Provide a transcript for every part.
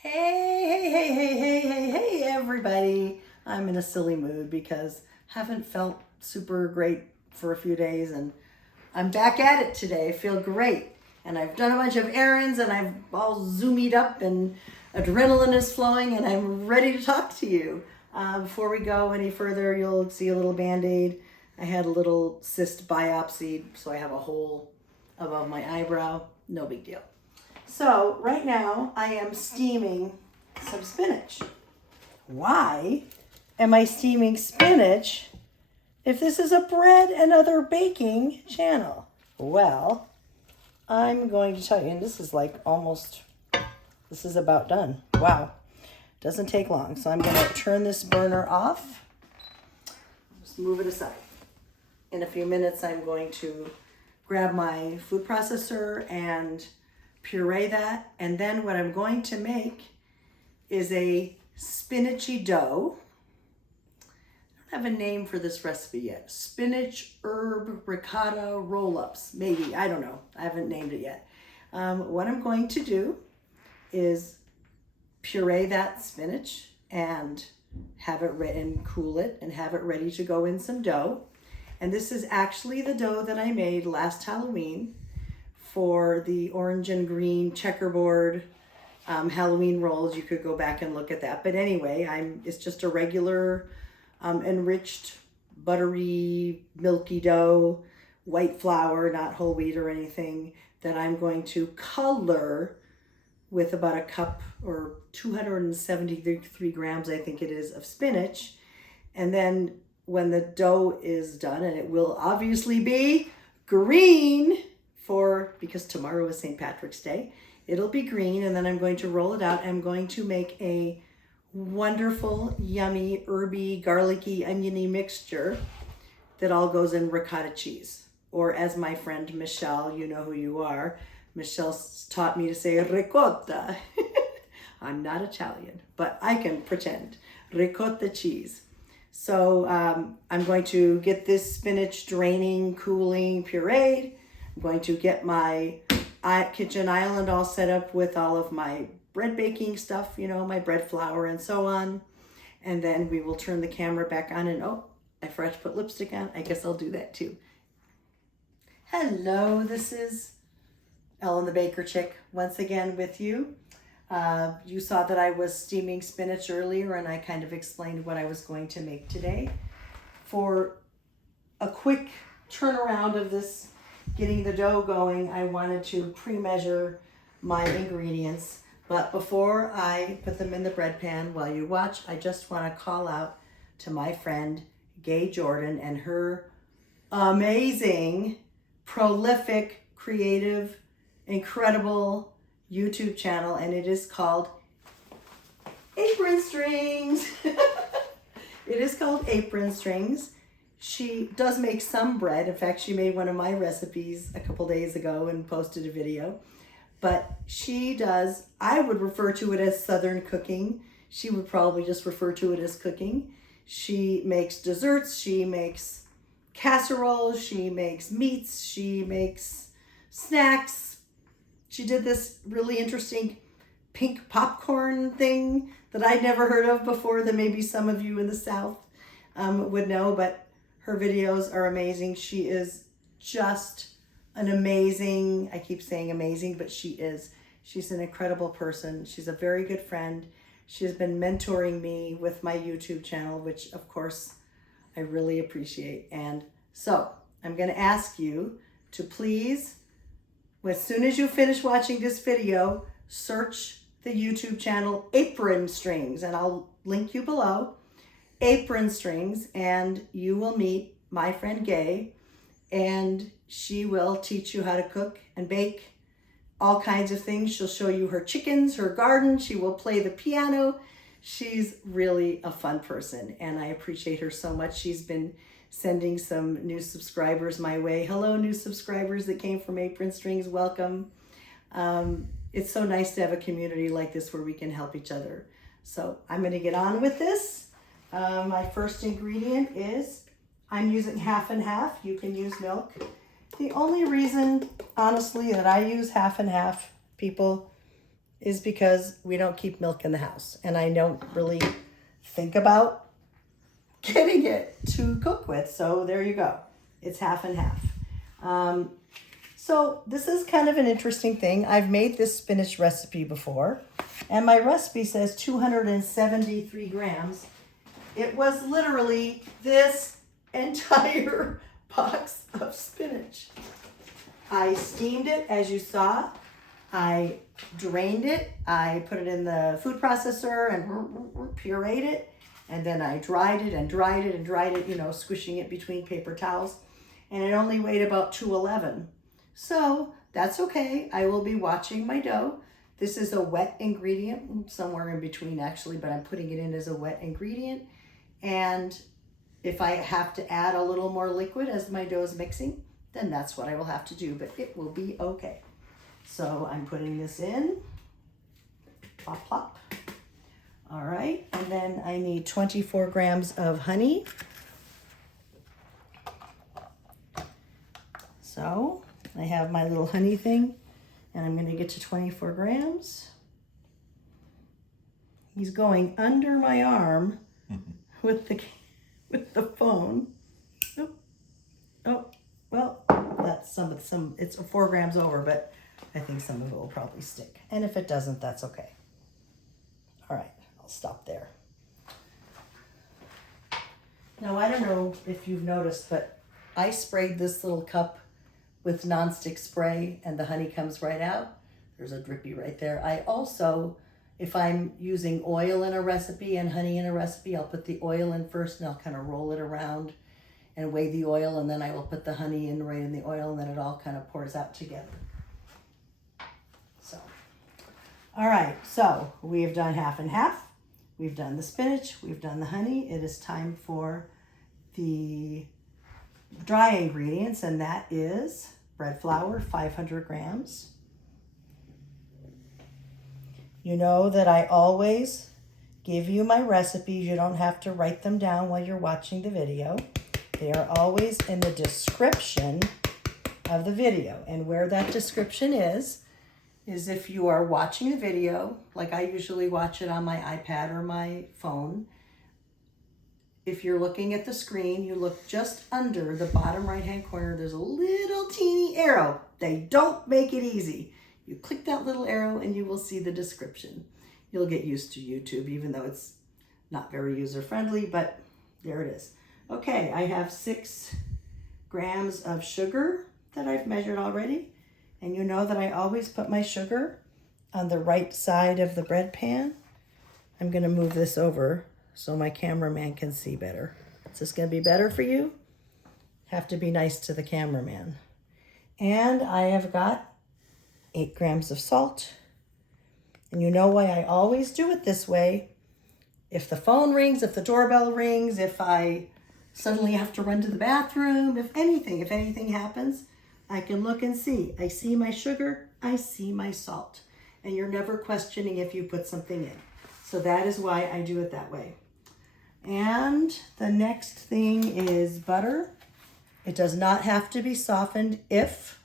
Hey, everybody. I'm in a silly mood because I haven't felt super great for a few days and I'm back at it today. I feel great. And I've done a bunch of errands and I'm all zoomied up and adrenaline is flowing and I'm ready to talk to you. Before we go any further, you'll see a little Band-Aid. I had a little cyst biopsy, so I have a hole above my eyebrow. No big deal. So right now I am steaming some spinach. Why am I steaming spinach if this is a bread and other baking channel? Well, I'm going to tell you, and this is about done. Wow, doesn't take long. So I'm going to turn this burner off. Just move it aside. In a few minutes, I'm going to grab my food processor and puree that, and then what I'm going to make is a spinachy dough. I don't have a name for this recipe yet. Spinach herb ricotta roll-ups, maybe. I don't know. I haven't named it yet. What I'm going to do is puree that spinach and have it ready and cool it and have it ready to go in some dough. And this is actually the dough that I made last Halloween for the orange and green checkerboard Halloween rolls. You could go back and look at that. But anyway, it's just a regular enriched buttery milky dough, white flour, not whole wheat or anything, that I'm going to color with about a cup or 273 grams, I think it is, of spinach. And then when the dough is done, and it will obviously be green, because tomorrow is St. Patrick's Day. It'll be green, and then I'm going to roll it out. I'm going to make a wonderful, yummy, herby, garlicky, oniony mixture that all goes in ricotta cheese. Or as my friend Michelle, you know who you are, Michelle taught me to say ricotta. I'm not Italian, but I can pretend. Ricotta cheese. So I'm going to get this spinach draining, cooling, pureed. I'm going to get my kitchen island all set up with all of my bread baking stuff, my bread flour and so on. And then we will turn the camera back on and, oh, I forgot to put lipstick on. I guess I'll do that too. Hello, this is Ellen the Baker Chick once again with you. You saw that I was steaming spinach earlier and I kind of explained what I was going to make today. For a quick turnaround of this, getting the dough going, I wanted to pre-measure my ingredients. But before I put them in the bread pan while you watch, I just want to call out to my friend Gay Jordan and her amazing, prolific, creative, incredible YouTube channel, and it is called Apron Strings. It is called Apron Strings. She does make some bread. In fact, she made one of my recipes a couple days ago and posted a video. But she does, I would refer to it as Southern cooking. She would probably just refer to it as cooking. She makes desserts, she makes casseroles, she makes meats, she makes snacks. She did this really interesting pink popcorn thing that I'd never heard of before, that maybe some of you in the South would know, but her videos are amazing. She is just an amazing, I keep saying amazing, but she's an incredible person. She's a very good friend. She has been mentoring me with my YouTube channel, which of course I really appreciate. And so I'm going to ask you to please, as soon as you finish watching this video, search the YouTube channel Apron Strings, and I'll link you below. Apron Strings, and you will meet my friend Gay, and she will teach you how to cook and bake all kinds of things. She'll show you her chickens, her garden. She will play the piano. She's really a fun person, and I appreciate her so much. She's been sending some new subscribers my way. Hello, new subscribers that came from Apron Strings. Welcome. It's so nice to have a community like this where we can help each other. So I'm going to get on with this. My first ingredient is, I'm using half and half. You can use milk. The only reason, honestly, that I use half and half, people, is because we don't keep milk in the house. And I don't really think about getting it to cook with. So there you go. It's half and half. So this is kind of an interesting thing. I've made this spinach recipe before, and my recipe says 273 grams. It was literally this entire box of spinach. I steamed it, as you saw. I drained it. I put it in the food processor and pureed it. And then I dried it and dried it and dried it, you know, squishing it between paper towels. And it only weighed about 211. So that's okay. I will be watching my dough. This is a wet ingredient, somewhere in between actually, but I'm putting it in as a wet ingredient. And if I have to add a little more liquid as my dough is mixing, then that's what I will have to do, but it will be okay. So I'm putting this in, plop, plop. All right, and then I need 24 grams of honey. So I have my little honey thing, and I'm gonna get to 24 grams. He's going under my arm with the phone. Oh, oh, well, that's some, it's 4 grams over, but I think some of it will probably stick. And if it doesn't, that's okay. All right, I'll stop there. Now, I don't know if you've noticed, but I sprayed this little cup with nonstick spray and the honey comes right out. There's a drippy right there. I also, if I'm using oil in a recipe and honey in a recipe, I'll put the oil in first and I'll kind of roll it around and weigh the oil, and then I will put the honey in right in the oil, and then it all kind of pours out together. So, all right, so we have done half and half. We've done the spinach, we've done the honey. It is time for the dry ingredients, and that is bread flour, 500 grams. You know that I always give you my recipes. You don't have to write them down while you're watching the video. They are always in the description of the video. And where that description is if you are watching the video, like I usually watch it on my iPad or my phone. If you're looking at the screen, you look just under the bottom right-hand corner. There's a little teeny arrow. They don't make it easy. You click that little arrow and you will see the description. You'll get used to YouTube, even though it's not very user-friendly, but there it is. Okay, I have 6 grams of sugar that I've measured already. And you know that I always put my sugar on the right side of the bread pan. I'm gonna move this over so my cameraman can see better. Is this gonna be better for you? Have to be nice to the cameraman. And I have got 8 grams of salt. And you know why I always do it this way? If the phone rings, if the doorbell rings, if I suddenly have to run to the bathroom, if anything happens, I can look and see. I see my sugar, I see my salt. And you're never questioning if you put something in. So that is why I do it that way. And the next thing is butter. It does not have to be softened if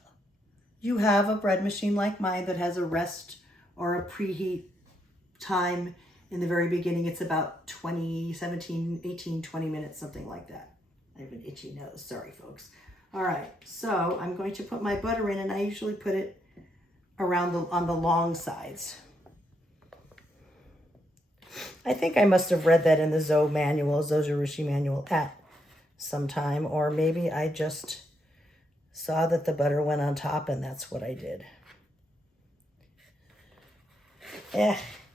you have a bread machine like mine that has a rest or a preheat time in the very beginning. It's about 20 minutes, something like that. I have an itchy nose, sorry folks. All right, so I'm going to put my butter in, and I usually put it around on the long sides. I think I must have read that in the Zojirushi manual at some time, or maybe I just saw that the butter went on top and that's what I did.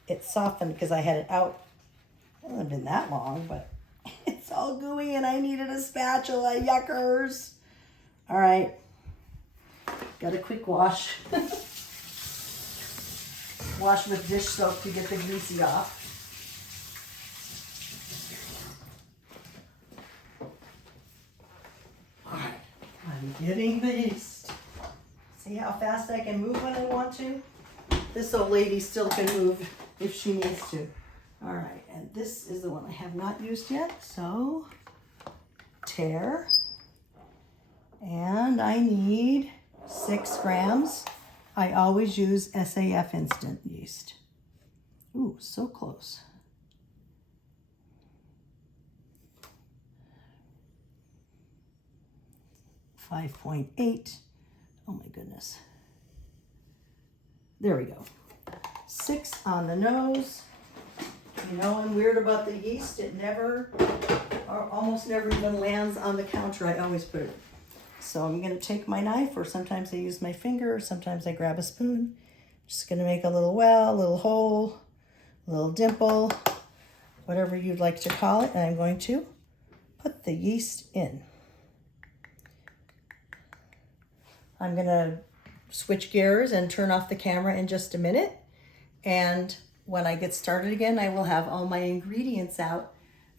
It softened because I had it out. It hasn't been that long, but it's all gooey and I needed a spatula, yuckers. All right, got a quick wash. Wash with dish soap to get the greasy off. All right, I'm getting the yeast. See how fast I can move when I want to? This old lady still can move if she needs to. All right, and this is the one I have not used yet, so tare. And I need 6 grams I always use SAF instant yeast. Ooh, so close. .8. Oh my goodness. There we go. 6 on the nose. You know, I'm weird about the yeast. It never, or almost never even lands on the counter. I always put it. So I'm going to take my knife, or sometimes I use my finger, or sometimes I grab a spoon. Just going to make a little well, a little hole, a little dimple, whatever you'd like to call it. And I'm going to put the yeast in. I'm going to switch gears and turn off the camera in just a minute. And when I get started again, I will have all my ingredients out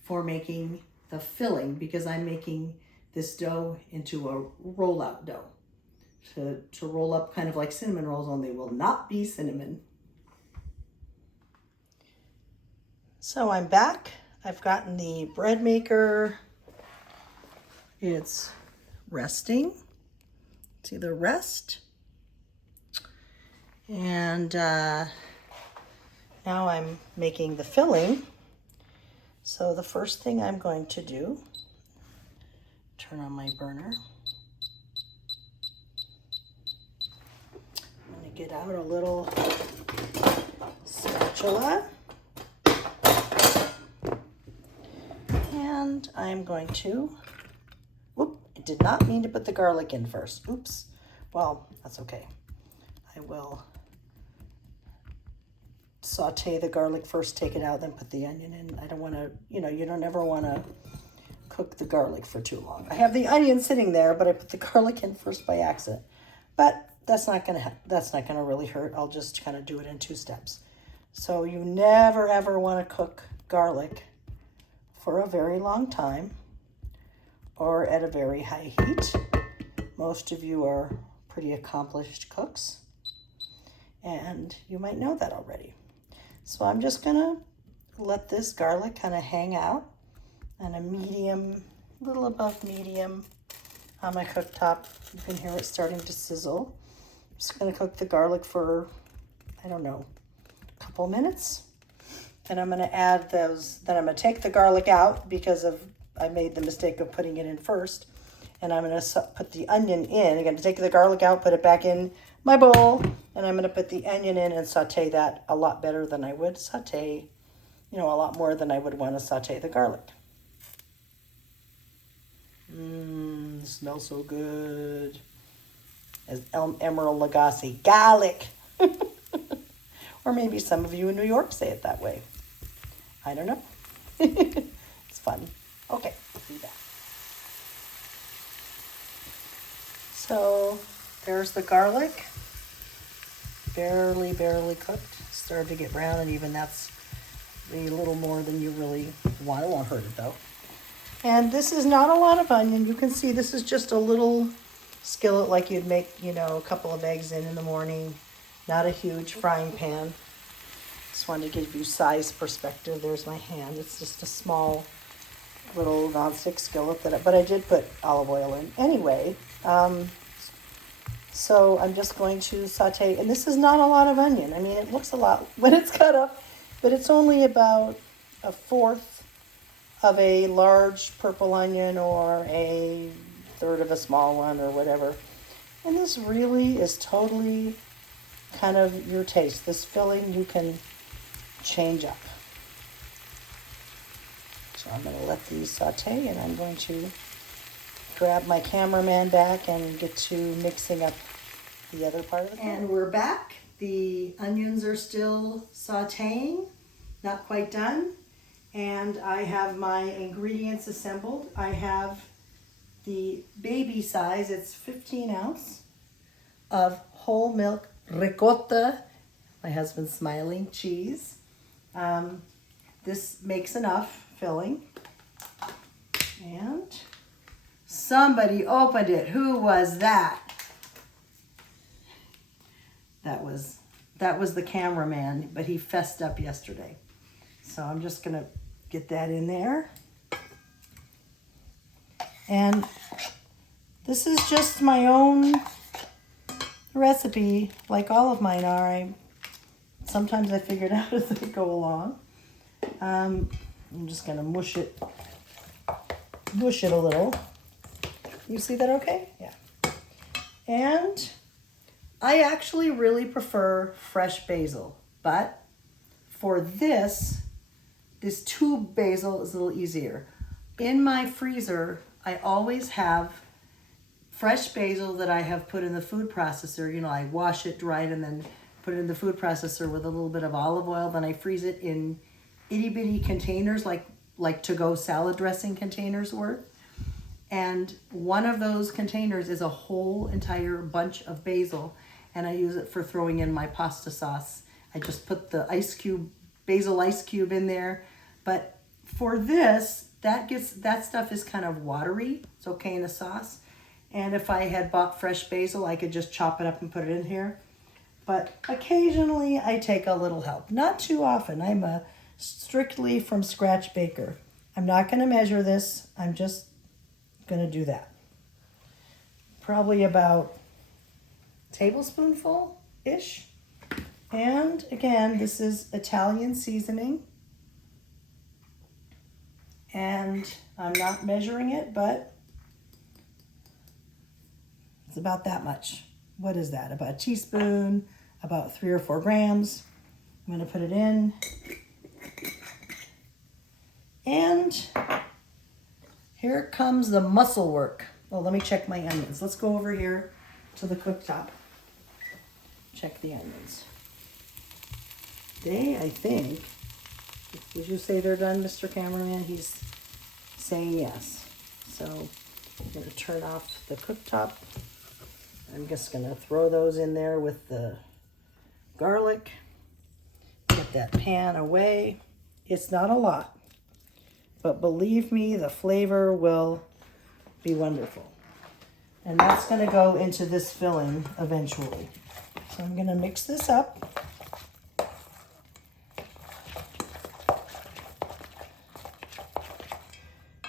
for making the filling, because I'm making this dough into a rollout dough to roll up kind of like cinnamon rolls, only will not be cinnamon. So I'm back. I've gotten the bread maker. It's resting. See the rest. And now I'm making the filling. So the first thing I'm going to do, turn on my burner. I'm going to get out a little spatula. And I'm going to, whoop, I did not mean to put the garlic in first. Oops. Well, that's okay. I will saute the garlic first, take it out, then put the onion in. I don't want to, you don't ever want to cook the garlic for too long. I have the onion sitting there, but I put the garlic in first by accident. But that's not gonna really hurt. I'll just kind of do it in 2 steps. So you never ever want to cook garlic for a very long time or at a very high heat. Most of you are pretty accomplished cooks, and you might know that already. So I'm just gonna let this garlic kind of hang out on a medium, little above medium on my cooktop. You can hear it starting to sizzle. I'm just gonna cook the garlic for, I don't know, a couple minutes. And I'm gonna add those, then I'm gonna take the garlic out because I made the mistake of putting it in first. And I'm gonna put the onion in. I'm gonna take the garlic out, put it back in my bowl, and I'm gonna put the onion in and saute that a lot better than I would saute, a lot more than I would want to saute the garlic. Smells so good. As Emerald Lagasse, garlic. Or maybe some of you in New York say it that way. I don't know. It's fun. Okay, do that. So there's the garlic. Barely cooked. Started to get brown, and even that's a little more than you really want. It won't hurt it though. And this is not a lot of onion. You can see this is just a little skillet like you'd make, a couple of eggs in the morning. Not a huge frying pan. Just wanted to give you size perspective. There's my hand. It's just a small little nonstick skillet, but I did put olive oil in. Anyway, so I'm just going to saute, and this is not a lot of onion. I mean, it looks a lot when it's cut up, but it's only about 1/4 of a large purple onion or 1/3 of a small one or whatever. And this really is totally kind of your taste. This filling you can change up. So I'm going to let these saute, and I'm going to grab my cameraman back and get to mixing up the other part of the filling. And we're back. The onions are still sauteing, not quite done. And I have my ingredients assembled. I have the baby size, it's 15 ounce of whole milk ricotta, my husband's smiling, cheese. This makes enough filling. And somebody opened it. Who was that? That was the cameraman, but he fessed up yesterday. So I'm just gonna get that in there. And this is just my own recipe, like all of mine are, sometimes I figure it out as I go along. I'm just gonna mush it a little. You see that okay? Yeah. And I actually really prefer fresh basil, but for this tube basil is a little easier. In my freezer, I always have fresh basil that I have put in the food processor. You know, I wash it, dry it, and then put it in the food processor with a little bit of olive oil. Then I freeze it in itty bitty containers, like to-go salad dressing containers worth. And one of those containers is a whole entire bunch of basil, and I use it for throwing in my pasta sauce. I just put the basil ice cube in there. But for this, that stuff is kind of watery. It's okay in a sauce. And if I had bought fresh basil, I could just chop it up and put it in here. But occasionally I take a little help. Not too often. I'm a strictly from scratch baker. I'm not going to measure this. I'm just going to do that. Probably about a tablespoonful-ish. And again, this is Italian seasoning. And I'm not measuring it, but it's about that much. What is that? About a teaspoon, about 3 or 4 grams. I'm going to put it in. And here comes the muscle work. Well, let me check my onions. Let's go over here to the cooktop. Check the onions. They, I think, would you say they're done, Mr. Cameraman? He's saying yes. So I'm going to turn off the cooktop. I'm just going to throw those in there with the garlic. Get that pan away. It's not a lot, but believe me, the flavor will be wonderful. And that's going to go into this filling eventually. So I'm going to mix this up.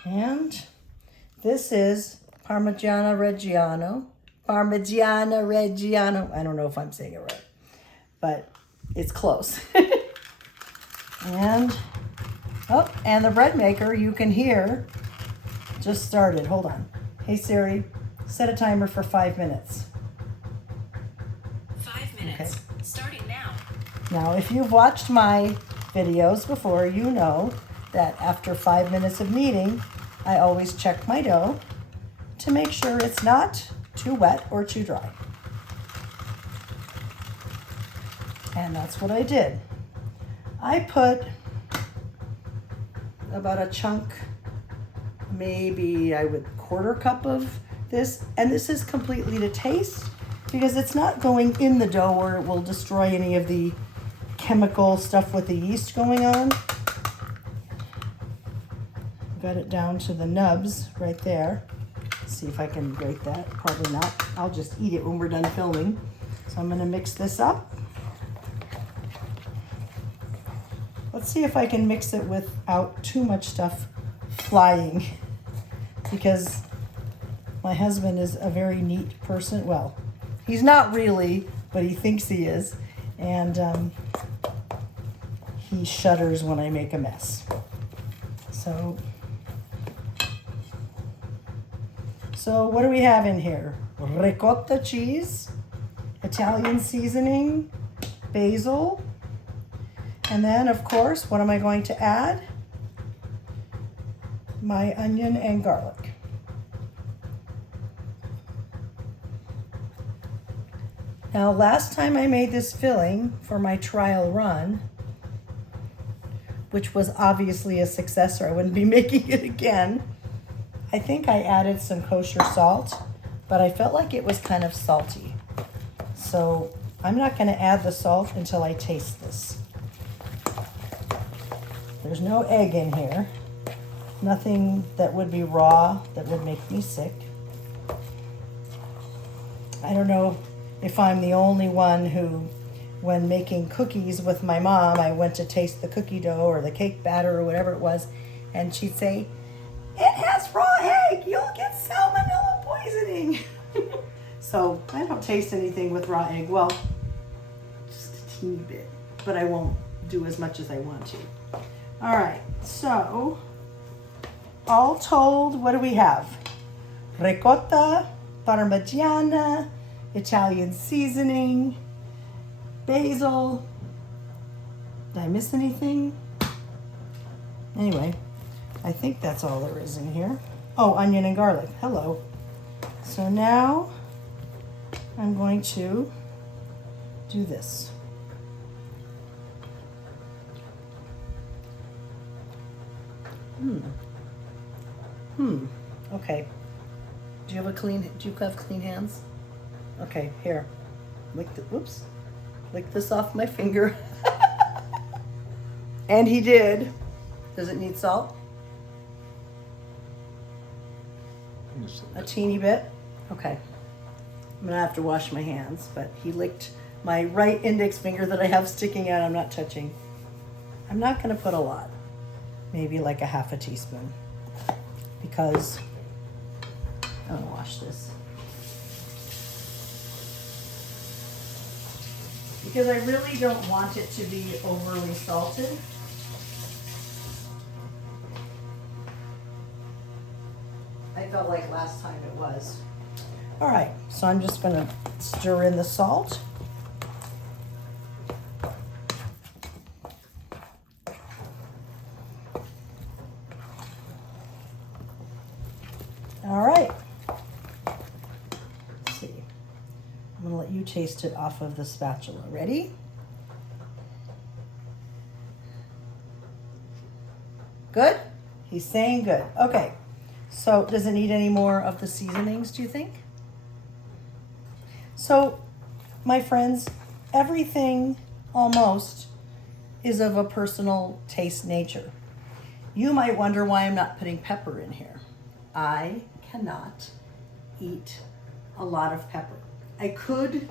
And this is Parmigiana Reggiano. Parmigiana Reggiano. I don't know if I'm saying it right, but it's close. And the bread maker, you can hear, just started. Hold on. Hey Siri, set a timer for 5 minutes. 5 minutes. Okay. Starting now. Now, if you've watched my videos before, you know that after 5 minutes of kneading, I always check my dough to make sure it's not too wet or too dry. And that's what I did. I put about a chunk, maybe I would 1/4 cup of this, and this is completely to taste because it's not going in the dough where it will destroy any of the chemical stuff with the yeast going on. Got it down to the nubs right there. Let's see if I can grate that. Probably not. I'll just eat it when we're done filming. So I'm going to mix this up. Let's see if I can mix it without too much stuff flying, because my husband is a very neat person. Well, he's not really, but he thinks he is. And he shudders when I make a mess. So what do we have in here? Ricotta cheese, Italian seasoning, basil, and then of course, what am I going to add? My onion and garlic. Now, last time I made this filling for my trial run, which was obviously a success or I wouldn't be making it again, I think I added some kosher salt, but I felt like it was kind of salty. So I'm not going to add the salt until I taste this. There's no egg in here. Nothing that would be raw that would make me sick. I don't know if I'm the only one who, when making cookies with my mom, I went to taste the cookie dough or the cake batter or whatever it was, and she'd say, "It has raw egg, you'll get salmonella poisoning." So I don't taste anything with raw egg. Well, just a teeny bit, but I won't do as much as I want to. All right, so all told, what do we have? Ricotta, parmigiana, Italian seasoning, basil. Did I miss anything? Anyway, I think that's all there is in here. Oh, onion and garlic. Hello. So now I'm going to do this. Okay. Do you have clean hands? Okay, here. Whoops. Lick this off my finger. And he did. Does it need salt? A teeny bit? Okay. I'm gonna have to wash my hands, but he licked my right index finger that I have sticking out. I'm not touching. I'm not gonna put a lot. Maybe like a half a teaspoon. Because I'm gonna wash this. Because I really don't want it to be overly salted. I felt like last time it was. All right, so I'm just gonna stir in the salt. All right. Let's see. I'm gonna let you taste it off of the spatula. Ready? Good? He's saying good. Okay. So does it need any more of the seasonings, do you think? So, my friends, everything almost is of a personal taste nature. You might wonder why I'm not putting pepper in here. I cannot eat a lot of pepper. I could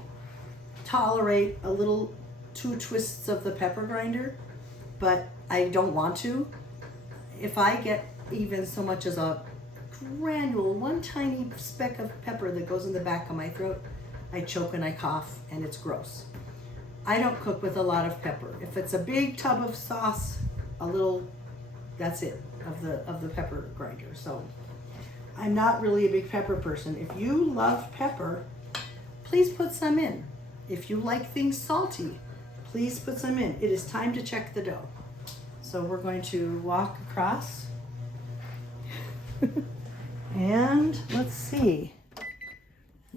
tolerate a little 2 twists of the pepper grinder, but I don't want to. If I get even so much as a granule, one tiny speck of pepper that goes in the back of my throat, I choke and I cough, and it's gross. I don't cook with a lot of pepper. If it's a big tub of sauce, a little, that's it, of the pepper grinder. So I'm not really a big pepper person. If you love pepper, please put some in. If you like things salty, please put some in. It is time to check the dough. So we're going to walk across. And let's see.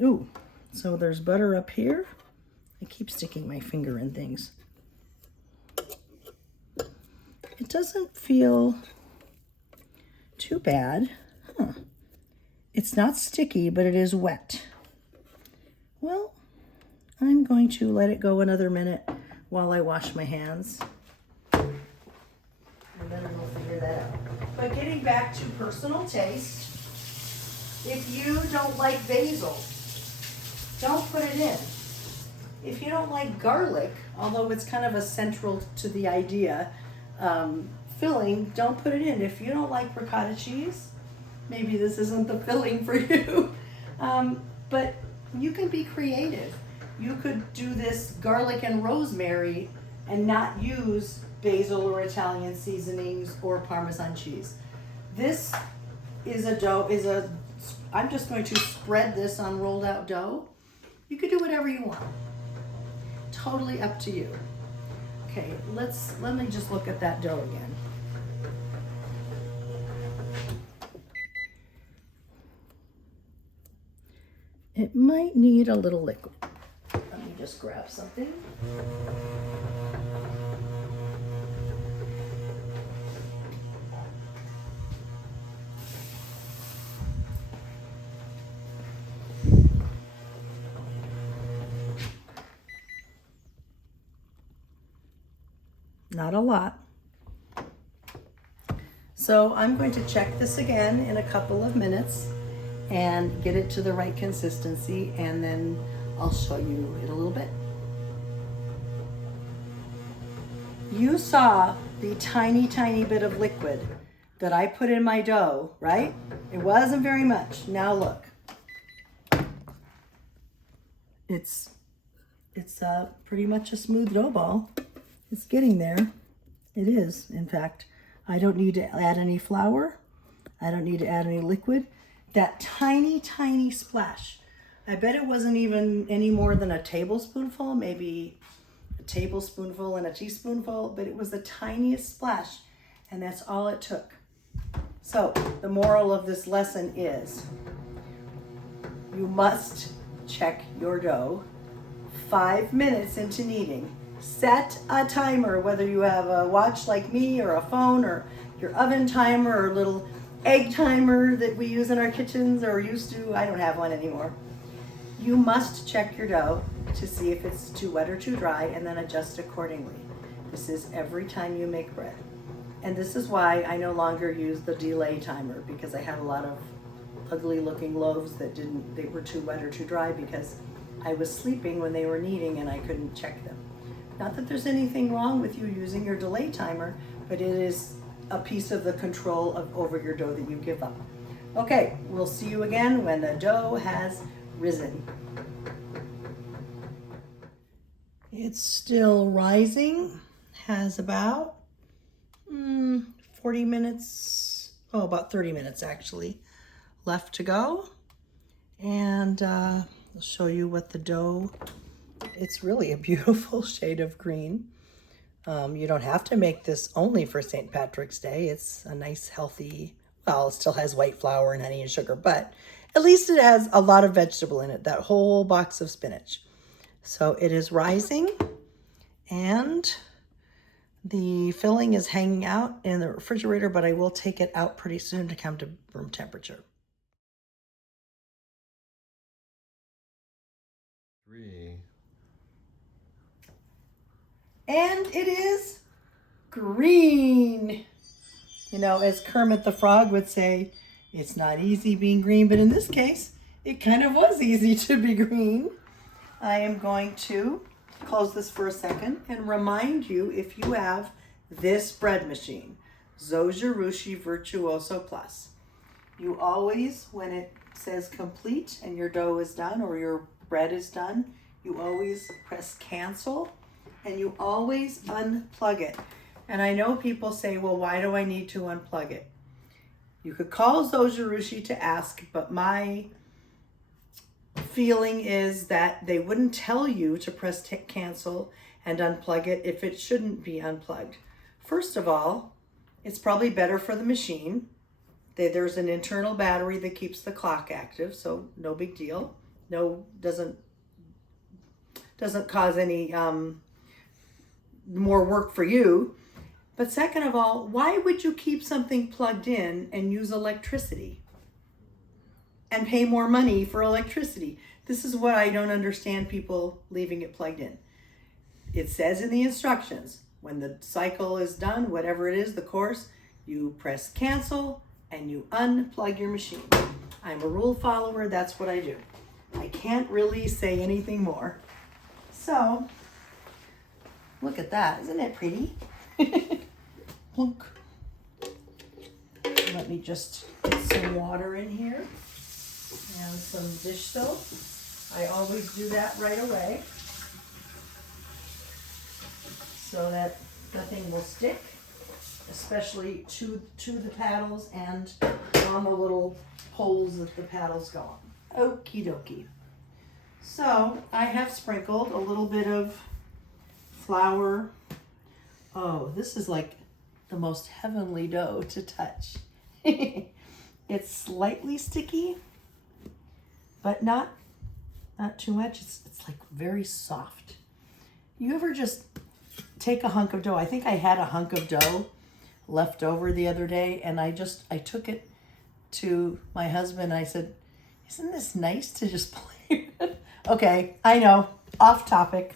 Ooh, so there's butter up here. I keep sticking my finger in things. It doesn't feel too bad. Huh. It's not sticky, but it is wet. Well, I'm going to let it go another minute while I wash my hands. And then we'll figure that out. But getting back to personal taste, if you don't like basil, don't put it in. If you don't like garlic, although it's kind of a central to the idea, filling, don't put it in. If you don't like ricotta cheese, maybe this isn't the filling for you. But you can be creative. You could do this garlic and rosemary and not use basil or Italian seasonings or Parmesan cheese. This is a dough, I'm just going to spread this on rolled out dough. You could do whatever you want. Totally up to you. Okay, let me just look at that dough again. It might need a little liquid. Let me just grab something. Not a lot. So I'm going to check this again in a couple of minutes and get it to the right consistency, and then I'll show you in a little bit. You saw the tiny, tiny bit of liquid that I put in my dough, right? It wasn't very much. Now look. it's pretty much a smooth dough ball. It's getting there. It is, in fact. I don't need to add any flour. I don't need to add any liquid. That tiny, tiny splash. I bet it wasn't even any more than a tablespoonful, maybe a tablespoonful and a teaspoonful, but it was the tiniest splash, and that's all it took. So the moral of this lesson is you must check your dough 5 minutes into kneading. Set a timer, whether you have a watch like me or a phone or your oven timer or little egg timer that we use in our kitchens or used to. I don't have one anymore. You must check your dough to see if it's too wet or too dry and then adjust accordingly. This is every time you make bread. And this is why I no longer use the delay timer, because I had a lot of ugly looking loaves that they were too wet or too dry because I was sleeping when they were kneading and I couldn't check them. Not that there's anything wrong with you using your delay timer, but it is a piece of the control over your dough that you give up. Okay, we'll see you again when the dough has risen. It's still rising, has about 40 minutes, about 30 minutes actually, left to go. And I'll show you what the dough, it's really a beautiful shade of green. You don't have to make this only for St. Patrick's Day. It's a nice healthy, well, it still has white flour and honey and sugar, but at least it has a lot of vegetable in it, that whole box of spinach. So it is rising, and the filling is hanging out in the refrigerator, but I will take it out pretty soon to come to room temperature. 3. And it is green. You know, as Kermit the Frog would say, it's not easy being green, but in this case, it kind of was easy to be green. I am going to close this for a second and remind you, if you have this bread machine, Zojirushi Virtuoso Plus, you always, when it says complete and your dough is done or your bread is done, you always press cancel and you always unplug it. And I know people say, well, why do I need to unplug it? You could call Zojirushi to ask, but my feeling is that they wouldn't tell you to press cancel and unplug it if it shouldn't be unplugged. First of all, it's probably better for the machine. There's an internal battery that keeps the clock active, so no big deal. No, doesn't cause any more work for you. But second of all, why would you keep something plugged in and use electricity and pay more money for electricity? This is what I don't understand, people leaving it plugged in. It says in the instructions, when the cycle is done, whatever it is, the course, you press cancel and you unplug your machine. I'm a rule follower, that's what I do. I can't really say anything more. So, look at that, isn't it pretty? Look. Let me just get some water in here and some dish soap. I always do that right away so that nothing will stick, especially to the paddles and on the little holes that the paddles go on. Okie dokie. So I have sprinkled a little bit of flour. Oh, this is like the most heavenly dough to touch. It's slightly sticky, but not too much. It's like very soft. You ever just take a hunk of dough? I think I had a hunk of dough left over the other day, and I took it to my husband. I said, isn't this nice to just play with? Okay, I know, off topic.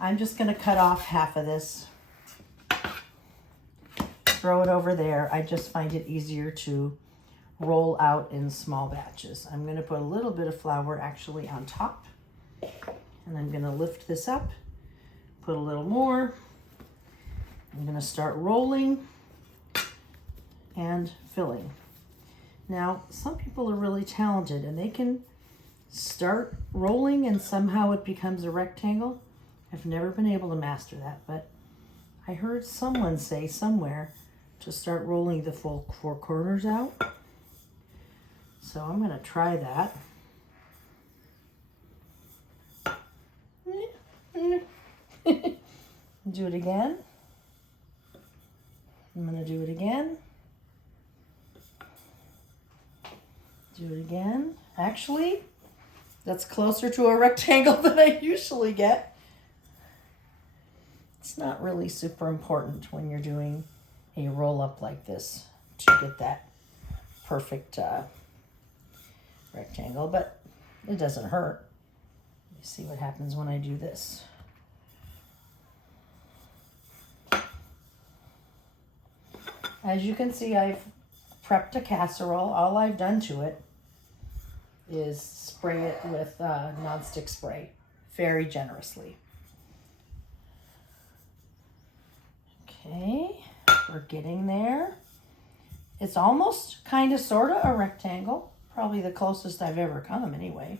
I'm just gonna cut off half of this. Throw it over there. I just find it easier to roll out in small batches. I'm going to put a little bit of flour actually on top, and I'm going to lift this up, put a little more. I'm going to start rolling and filling. Now, some people are really talented and they can start rolling and somehow it becomes a rectangle. I've never been able to master that, but I heard someone say somewhere to start rolling the full 4 corners out. So I'm going to try that. Do it again. I'm going to do it again. Do it again. Actually, that's closer to a rectangle than I usually get. It's not really super important when you're doing a roll up like this to get that perfect rectangle, but it doesn't hurt. Let me see what happens when I do this. As you can see, I've prepped a casserole. All I've done to it is spray it with nonstick spray very generously. Okay, we're getting there. It's almost kind of sort of a rectangle, probably the closest I've ever come anyway.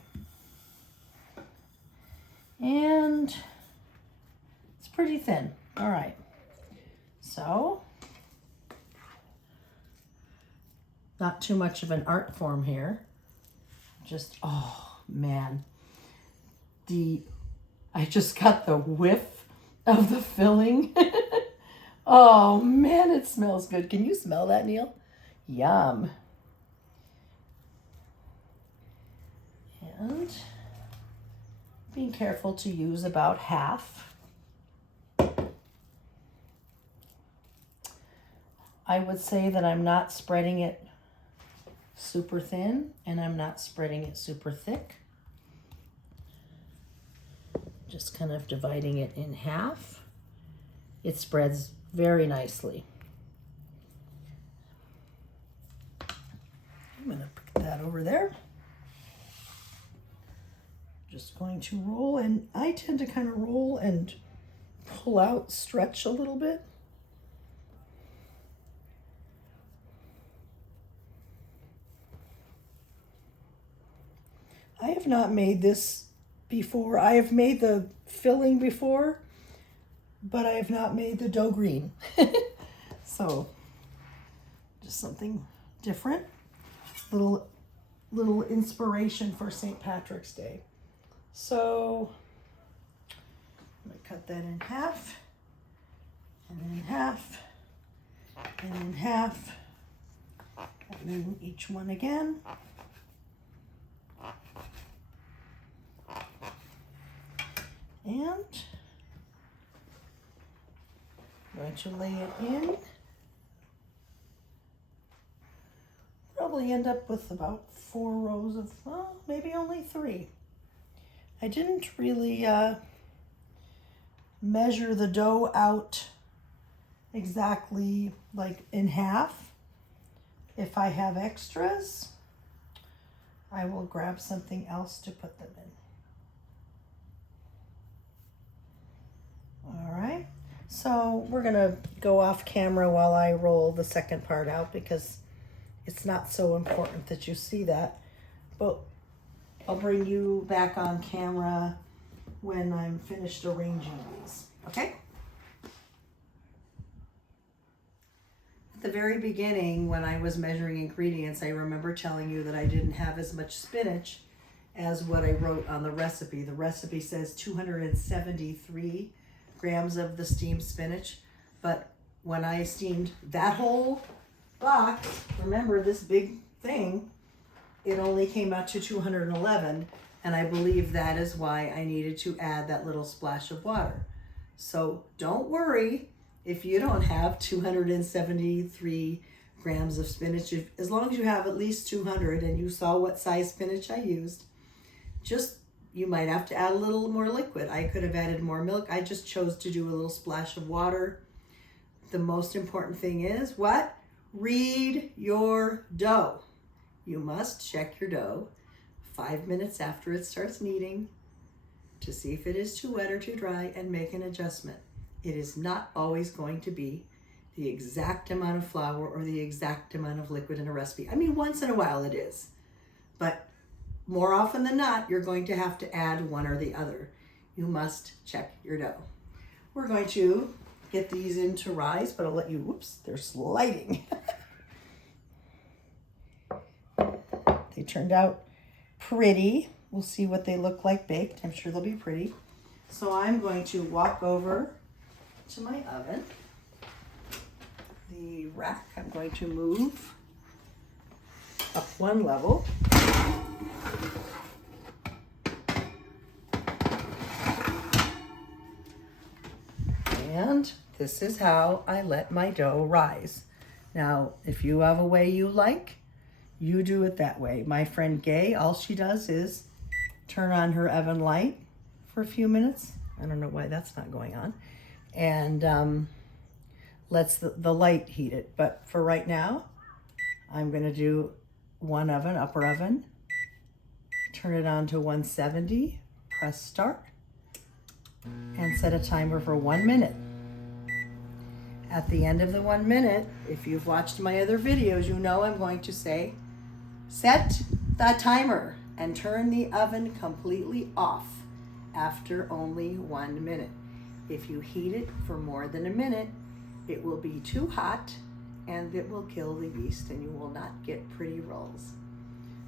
And it's pretty thin. All right, so not too much of an art form here. Just, oh man, I just got the whiff of the filling. Oh man, it smells good. Can you smell that, Neil? Yum. And being careful to use about half. I would say that I'm not spreading it super thin and I'm not spreading it super thick. Just kind of dividing it in half. It spreads very nicely. I'm going to put that over there. Just going to roll, and I tend to kind of roll and pull out, stretch a little bit. I have not made this before. I have made the filling before, but I have not made the dough green. So just something different. Little inspiration for St. Patrick's Day. So I'm going to cut that in half, and in half, and in half, and then each one again. And I'm going to lay it in. Probably end up with about 4 rows of, well, maybe only 3. I didn't really measure the dough out exactly like in half. If I have extras, I will grab something else to put them in. All right, so we're gonna go off camera while I roll the second part out because it's not so important that you see that, but I'll bring you back on camera when I'm finished arranging these, okay? At the very beginning, when I was measuring ingredients, I remember telling you that I didn't have as much spinach as what I wrote on the recipe. The recipe says 273 grams of the steamed spinach, but when I steamed that whole box, remember this big thing, it only came out to 211, and I believe that is why I needed to add that little splash of water. So don't worry if you don't have 273 grams of spinach. As long as you have at least 200 and you saw what size spinach I used, just you might have to add a little more liquid. I could have added more milk. I just chose to do a little splash of water. The most important thing is what? Read your dough. You must check your dough 5 minutes after it starts kneading to see if it is too wet or too dry and make an adjustment. It is not always going to be the exact amount of flour or the exact amount of liquid in a recipe. I mean, once in a while it is, but more often than not, you're going to have to add one or the other. You must check your dough. We're going to get these in to rise, but I'll let you, whoops, they're sliding. They turned out pretty. We'll see what they look like baked. I'm sure they'll be pretty. So I'm going to walk over to my oven. The rack I'm going to move up one level. And this is how I let my dough rise. Now, if you have a way you like, you do it that way. My friend Gay, all she does is turn on her oven light for a few minutes. I don't know why that's not going on. And lets the light heat it. But for right now, I'm gonna do one oven, upper oven, turn it on to 170, press start, and set a timer for 1 minute. At the end of the 1 minute, if you've watched my other videos, you know I'm going to say, set the timer and turn the oven completely off after only 1 minute. If you heat it for more than a minute, it will be too hot and it will kill the yeast and you will not get pretty rolls.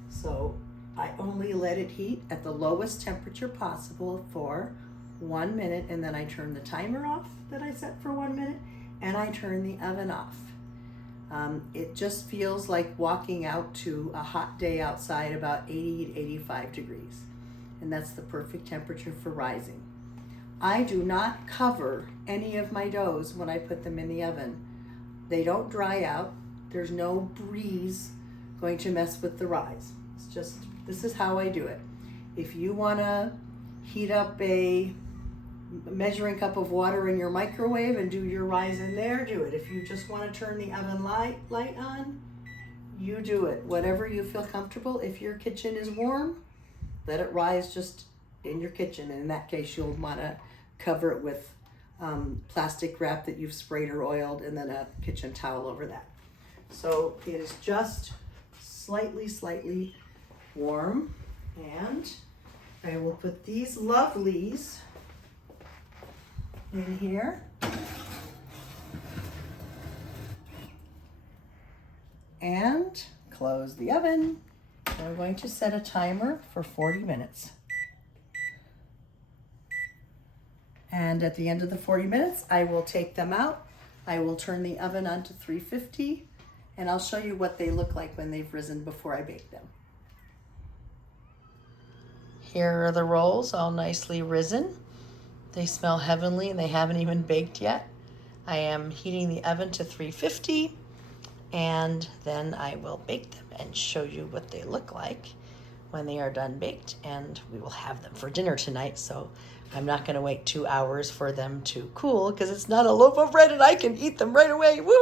So I only let it heat at the lowest temperature possible for 1 minute, and then I turn the timer off that I set for 1 minute, and I turn the oven off. It just feels like walking out to a hot day outside, about 80 to 85 degrees. And that's the perfect temperature for rising. I do not cover any of my doughs when I put them in the oven. They don't dry out. There's no breeze going to mess with the rise. It's just, this is how I do it. If you wanna heat up a measuring cup of water in your microwave and do your rise in there, do it. If you just want to turn the oven light on, you do it. Whatever you feel comfortable. If your kitchen is warm, let it rise just in your kitchen. And in that case, you'll want to cover it with plastic wrap that you've sprayed or oiled, and then a kitchen towel over that. So it is just slightly warm. And I will put these lovelies in here. And close the oven. I'm going to set a timer for 40 minutes. And at the end of the 40 minutes, I will take them out. I will turn the oven on to 350, and I'll show you what they look like when they've risen before I bake them. Here are the rolls, all nicely risen. They smell heavenly and they haven't even baked yet. I am heating the oven to 350, and then I will bake them and show you what they look like when they are done baked. And we will have them for dinner tonight, so I'm not gonna wait 2 hours for them to cool, because it's not a loaf of bread and I can eat them right away. Woo!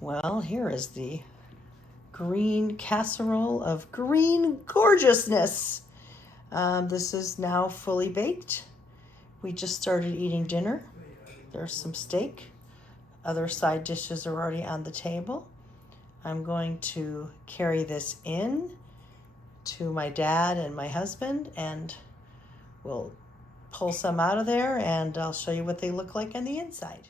Well, here is the green casserole of green gorgeousness. This is now fully baked. We just started eating dinner. There's some steak. Other side dishes are already on the table. I'm going to carry this in to my dad and my husband, and we'll pull some out of there, and I'll show you what they look like on the inside.